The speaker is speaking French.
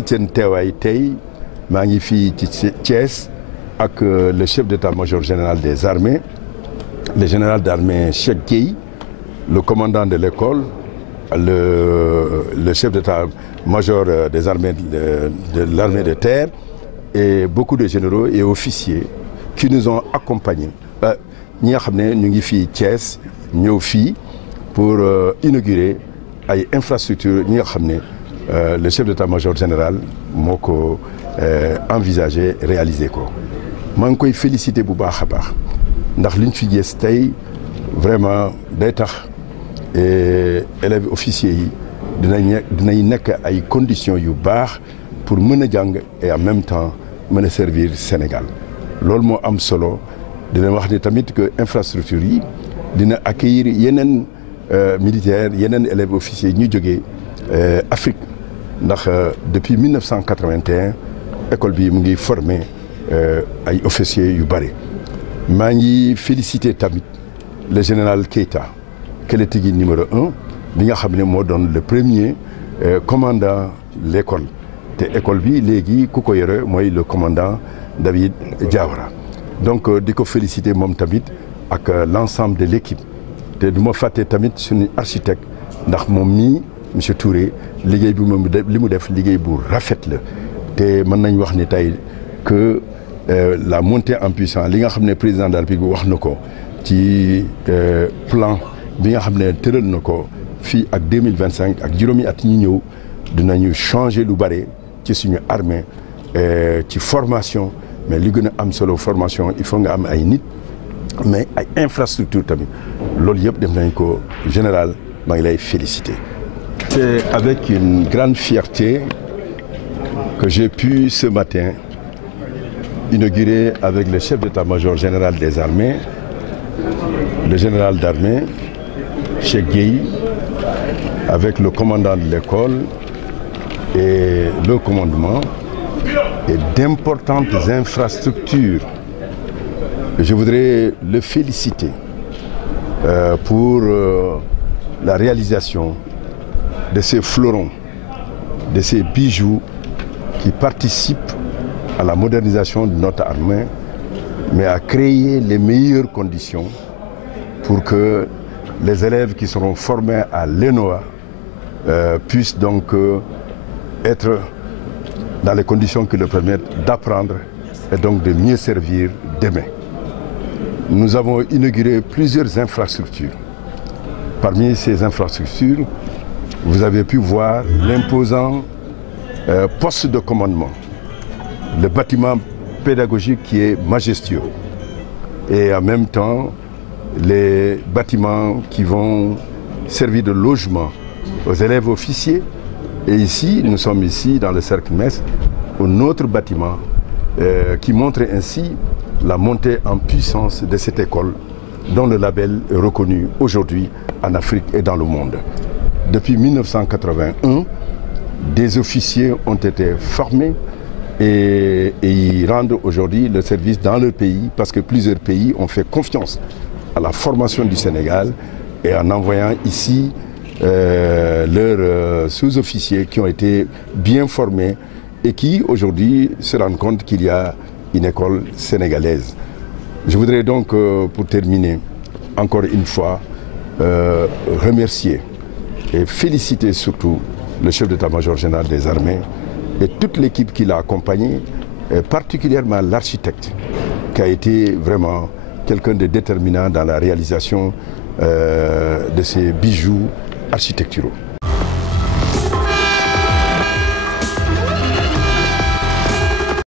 si seen teewaay tey maa ngi fii ci Thiès ak le chef d'état-major général des armées, le général d'armée Cheikh Gueye, le commandant de l'école, le chef d'état-major des armées de l'armée de terre et beaucoup de généraux et officiers qui nous ont accompagnés. ñi nga xam ne ñu ngi fii Thiès ñëw fii pour inaugurer ay infrastructures ñi nga xam ne le chef d'état-major général moo ko envisagé réaliser ko. maa ngi koy féliciter bu baax a baax ndax liñ fi gis tey vraiment day tax élèves officiers yi dinañ nekk ay conditions yu baax pour mën a jàng et en même temps mën a servir Sénégal. loolu moo am solo dina wax ni tamit que infrastructure yi dina accueillir yeneen militaires yeneen élèves officiers ñu jógee Afrique ndax depuis 1981 école bi mu ngi former ay officiers yu bëri. maa ngi féliciter tamit le général Keita Kélétigui numéro 1 bi nga xam ne moo doon le premier commandant l'école te école bi léegi ku ko yore mooy le commandant David Diawara. donc di ko féliciter moom tamit ak l'ensemble de l'équipe te du ma fàtte tamit suñu architecte ndax moom mii monsieur Touré liggéey bi moom li mu def liggéey bu rafet la te mën nañ wax ni tey que la montée en puissance li nga xam ne président de la République wax na ko ci plan bi nga xam ne tëral na ko fii ak 2025 ak juróomi at ñi ñëw dinañu changer lu bare ci suñu armée ci formation mais li gën a am solo formation il faut nga am ay nit mais ay infrastructure tamit loolu yëpp def nañ ko général maa ngi lay féliciter. C'est avec une grande fierté que j'ai pu ce matin inaugurer avec le chef d'état-major général des armées, le général d'armée Cheikh Gueye, avec le commandant de l'école et le commandement et d'importantes infrastructures. Je voudrais le féliciter pour la réalisation de ces fleurons, de ces bijoux qui participent à la modernisation de notre armée, mais à créer les meilleures conditions pour que les élèves qui seront formés à l'ENOA puissent donc être dans les conditions qui leur permettent d'apprendre et donc de mieux servir demain. Nous avons inauguré plusieurs infrastructures. Parmi ces infrastructures, vous avez pu voir l'imposant poste de commandement, le bâtiment pédagogique qui est majestueux et en même temps les bâtiments qui vont servir de logement aux élèves officiers. Et ici, nous sommes ici dans le cercle Metz, un autre bâtiment qui montre ainsi la montée en puissance de cette école dont le label est reconnu aujourd'hui en Afrique et dans le monde. Depuis 1981, des officiers ont été formés et ils rendent aujourd'hui le service dans leur pays parce que plusieurs pays ont fait confiance à la formation du Sénégal et en envoyant ici leurs sous-officiers qui ont été bien formés et qui aujourd'hui se rendent compte qu'il y a une école sénégalaise. Je voudrais donc pour terminer encore une fois remercier et féliciter surtout le chef d'état-major général des armées et toute l'équipe qui l'a accompagné, et particulièrement l'architecte qui a été vraiment quelqu'un de déterminant dans la réalisation de ces bijoux architecturaux.